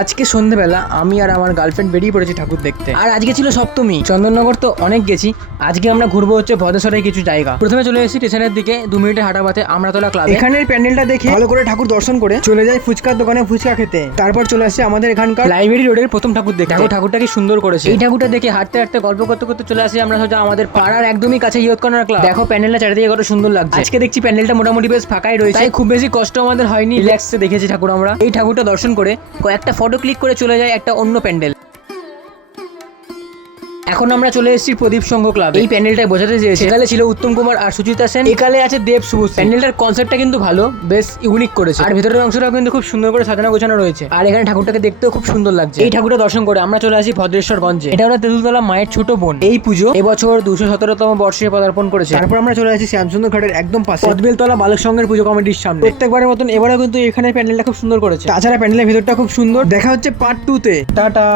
আজকে সন্ধ্যেবেলা আমি আর আমার গার্লফ্রেন্ড বেরিয়ে পড়েছি ঠাকুর দেখতে। আর আজকে ছিল সপ্তমী। চন্দননগর তো অনেক গেছি, আজকে আমরা ঘুরবো হচ্ছে ভদ্রেশ্বরের কিছু জায়গা। প্রথমে চলে এসেছি স্টেশনের দিকে, 2 মিনিটের হাঁটা পথে আমরাতলা ক্লাব। এখানের প্যান্ডেলটা দেখে ভালো করে ঠাকুর দর্শন করে চলে যাই ফুচকার দোকানে ফুচকা খেতে। তারপর চলে আসছে আমাদের এখানকার লাইব্রেরি রোডের প্রথম ঠাকুর দেখতে। ঠাকুরটা কি সুন্দর করেছে। এই ঠাকুরটা দেখে হাঁটতে হাঁটতে গল্প করতে করতে চলে আসি আমরা সোজা আমাদের পাড়ার একদমই কাছে ইয়ত কর্নার ক্লাব। দেখো প্যান্ডেলটা চারিদিকে কত সুন্দর লাগছে। আজকে দেখছি প্যান্ডেলটা মোটামুটি বেশ ফাঁকাই রয়েছে, তাই খুব বেশি কষ্ট আমাদের হয়নি, রিল্যাক্সে দেখেছি ঠাকুর আমরা। এই ঠাকুরটা দর্শন করে কয়েকটা ফটো ক্লিক করে চলে যায় একটা অন্য প্যান্ডেল। এখন আমরা চলে এসেছি প্রদীপ সংঘ ক্লাব। এই প্যান্ডেলটাই বোঝাতে চেয়েছে, সেকালে ছিল উত্তম কুমার আর সুচিতা সেন, একালে আছে দেব শুভ। প্যান্ডেলটার কনসেপ্টটা কিন্তু ভালো, বেশ ইউনিক করেছে। আর ভেতরের অংশটাও কিন্তু খুব সুন্দর করে সাজানো গোছানো রয়েছে। আর এখানে ঠাকুরটাকে দেখতেও খুব সুন্দর লাগছে। এই ঠাকুরটা দর্শন করে আমরা চলে আসি ভদ্রেশ্বরগঞ্জে। এটা হলো তেঁতুলতলা মায়ের ছোট বোন। এই পুজো এবছর 217তম বর্ষে পদার্পণ করেছে। তারপর আমরা চলে আসি শ্যামসুন্দর ঘাটের একদম পাশে পদ্মেলতলা বালক সংঘের পুজো কমিটির সামনে। প্রত্যেকবারের মতন এবারেও কিন্তু এখানে প্যান্ডেলটা খুব সুন্দর করেছে। তাছাড়া প্যান্ডেলের ভেতরটা খুব সুন্দর। দেখা হচ্ছে পার্ট 2 তে। টাটা।